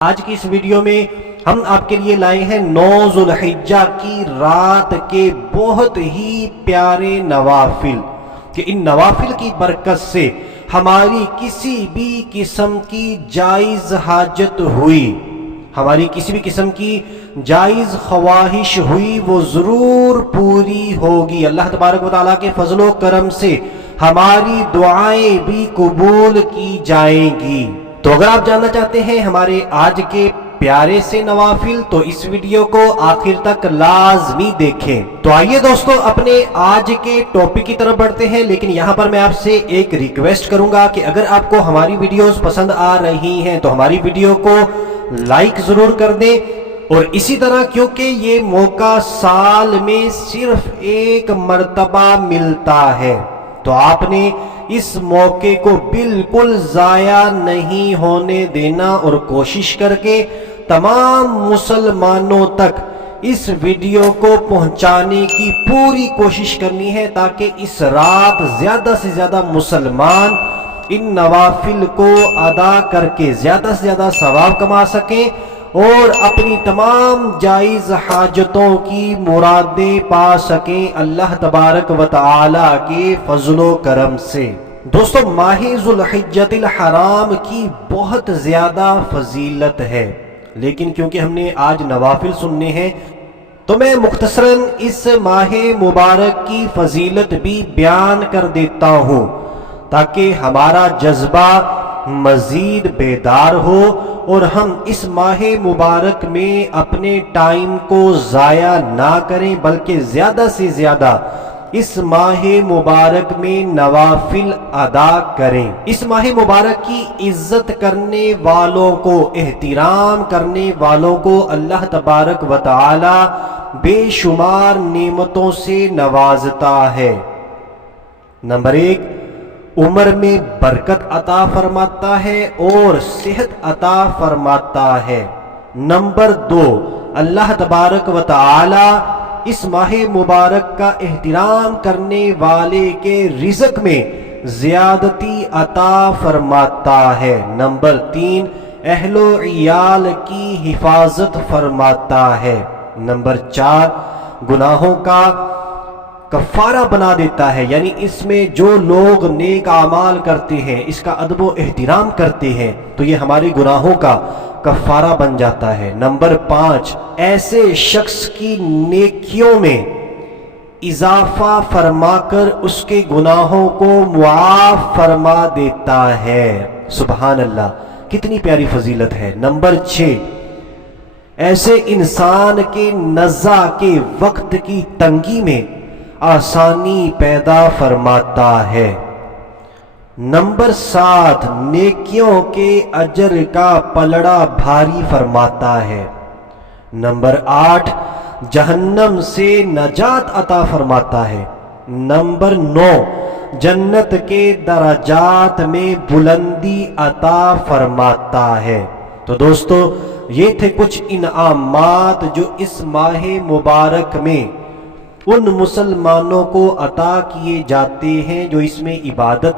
آج کی اس ویڈیو میں ہم آپ کے لیے لائے ہیں 9 ذوالحجہ کی رات کے بہت ہی پیارے نوافل کہ ان نوافل کی برکت سے ہماری کسی بھی قسم کی جائز حاجت ہوئی، ہماری کسی بھی قسم کی جائز خواہش ہوئی، وہ ضرور پوری ہوگی۔ اللہ تبارک و تعالیٰ کے فضل و کرم سے ہماری دعائیں بھی قبول کی جائیں گی۔ تو اگر آپ جاننا چاہتے ہیں ہمارے آج کے پیارے سے نوافل تو اس ویڈیو کو آخر تک لازمی دیکھیں۔ تو آئیے دوستو اپنے آج کے ٹاپک کی طرف بڑھتے ہیں، لیکن یہاں پر میں آپ سے ایک ریکویسٹ کروں گا کہ اگر آپ کو ہماری ویڈیوز پسند آ رہی ہیں تو ہماری ویڈیو کو لائک ضرور کر دیں، اور اسی طرح کیونکہ یہ موقع سال میں صرف ایک مرتبہ ملتا ہے تو آپ نے اس موقع کو بالکل ضائع نہیں ہونے دینا اور کوشش کر کے تمام مسلمانوں تک اس ویڈیو کو پہنچانے کی پوری کوشش کرنی ہے تاکہ اس رات زیادہ سے زیادہ مسلمان ان نوافل کو ادا کر کے زیادہ سے زیادہ ثواب کما سکیں اور اپنی تمام جائز حاجتوں کی مرادیں پا سکیں اللہ تبارک و تعالی کے فضل و کرم سے۔ دوستو ماہ ذوالحجہ الحرام کی بہت زیادہ فضیلت ہے، لیکن کیونکہ ہم نے آج نوافل سننے ہیں تو میں مختصراً اس ماہ مبارک کی فضیلت بھی بیان کر دیتا ہوں تاکہ ہمارا جذبہ مزید بیدار ہو اور ہم اس ماہ مبارک میں اپنے ٹائم کو ضائع نہ کریں بلکہ زیادہ سے زیادہ اس ماہ مبارک میں نوافل ادا کریں۔ اس ماہ مبارک کی عزت کرنے والوں کو، احترام کرنے والوں کو اللہ تبارک و تعالی بے شمار نعمتوں سے نوازتا ہے۔ نمبر 1، عمر میں برکت عطا فرماتا ہے اور صحت عطا فرماتا ہے۔ نمبر 2، اللہ تبارک و تعالی اس ماہ مبارک کا احترام کرنے والے کے رزق میں زیادتی عطا فرماتا ہے۔ نمبر 3، اہل و عیال کی حفاظت فرماتا ہے۔ نمبر 4، گناہوں کا کفارہ بنا دیتا ہے، یعنی اس میں جو لوگ نیک اعمال کرتے ہیں، اس کا ادب و احترام کرتے ہیں تو یہ ہمارے گناہوں کا کفارہ بن جاتا ہے۔ نمبر 5، ایسے شخص کی نیکیوں میں اضافہ فرما کر اس کے گناہوں کو معاف فرما دیتا ہے۔ سبحان اللہ، کتنی پیاری فضیلت ہے۔ نمبر 6، ایسے انسان کے نزع کے وقت کی تنگی میں آسانی پیدا فرماتا ہے۔ نمبر 7، نیکیوں کے اجر کا پلڑا بھاری فرماتا ہے۔ نمبر 8، جہنم سے نجات عطا فرماتا ہے۔ نمبر 9، جنت کے درجات میں بلندی عطا فرماتا ہے۔ تو دوستو یہ تھے کچھ انعامات جو اس ماہ مبارک میں ان مسلمانوں کو عطا کیے جاتے ہیں جو اس میں عبادت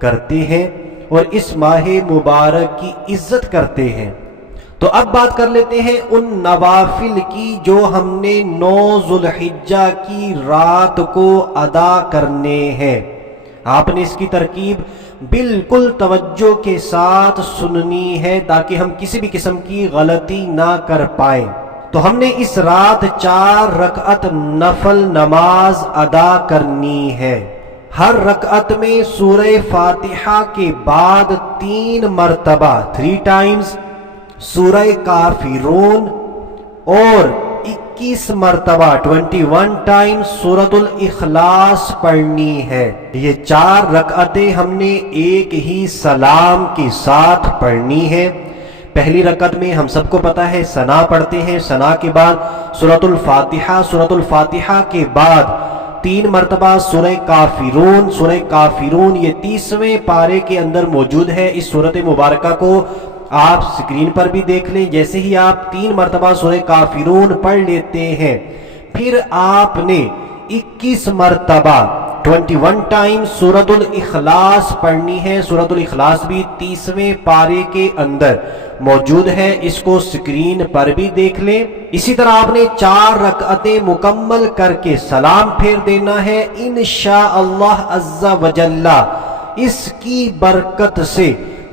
کرتے ہیں اور اس ماہ مبارک کی عزت کرتے ہیں۔ تو اب بات کر لیتے ہیں ان نوافل کی جو ہم نے 9 ذوالحجہ کی رات کو ادا کرنے ہیں۔ آپ نے اس کی ترکیب بالکل توجہ کے ساتھ سننی ہے تاکہ ہم کسی بھی قسم کی غلطی نہ کر پائیں۔ تو ہم نے اس رات 4 رکعت نفل نماز ادا کرنی ہے۔ ہر رکعت میں سورہ فاتحہ کے بعد 3 مرتبہ 3 times سورہ کافرون اور 21 مرتبہ 21 times سورۃ الاخلاص پڑھنی ہے۔ یہ 4 رکعتیں ہم نے ایک ہی سلام کے ساتھ پڑھنی ہے۔ پہلی رکعت میں ہم سب کو پتا ہے ثنا پڑھتے ہیں، ثنا کے بعد سورۃ الفاتحہ، سورۃ الفاتحہ کے بعد 3 مرتبہ سورہ کافرون۔ سورہ کافرون یہ 30ویں پارے کے اندر موجود ہے۔ اس سورۃ مبارکہ کو آپ سکرین پر بھی دیکھ لیں۔ جیسے ہی آپ 3 مرتبہ سورہ کافرون پڑھ لیتے ہیں پھر آپ نے 21 مرتبہ 21 times سورۃ الاخلاص پڑھنی ہے۔ سورۃ الاخلاص بھی 30ویں پارے کے اندر موجود ہے، اس کو سکرین پر بھی دیکھ لیں۔ اسی طرح آپ نے 4 رکعتیں مکمل کر کے سلام پھیر دینا ہے۔ انشاءاللہ عز وجل اس کی برکت سے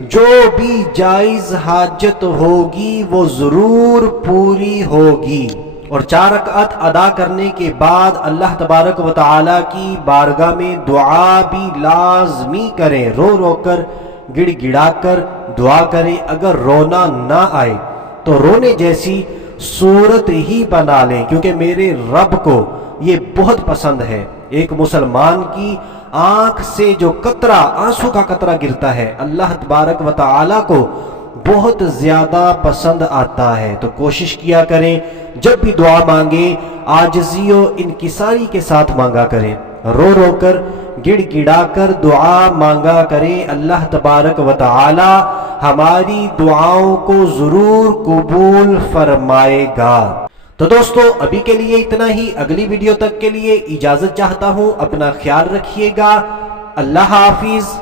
جو بھی جائز حاجت ہوگی وہ ضرور پوری ہوگی۔ اور 4 رکعت ادا کرنے کے بعد اللہ تبارک و تعالی کی بارگاہ میں دعا بھی لازمی کریں، رو رو کر گڑ گڑا کر دعا کریں۔ اگر رونا نہ آئے تو رونے جیسی صورت ہی بنا لیں، کیونکہ میرے رب کو یہ بہت پسند ہے۔ ایک مسلمان کی آنکھ سے جو قطرہ، آنسو کا قطرہ گرتا ہے، اللہ تبارک و تعالی کو بہت زیادہ پسند آتا ہے۔ تو کوشش کیا کریں جب بھی دعا مانگیں عاجزی و انکساری کے ساتھ مانگا کریں، رو رو کر گڑ گڑا کر دعا مانگا کریں۔ اللہ تبارک و تعالی ہماری دعاؤں کو ضرور قبول فرمائے گا۔ تو دوستو ابھی کے لیے اتنا ہی، اگلی ویڈیو تک کے لیے اجازت چاہتا ہوں، اپنا خیال رکھیے گا، اللہ حافظ۔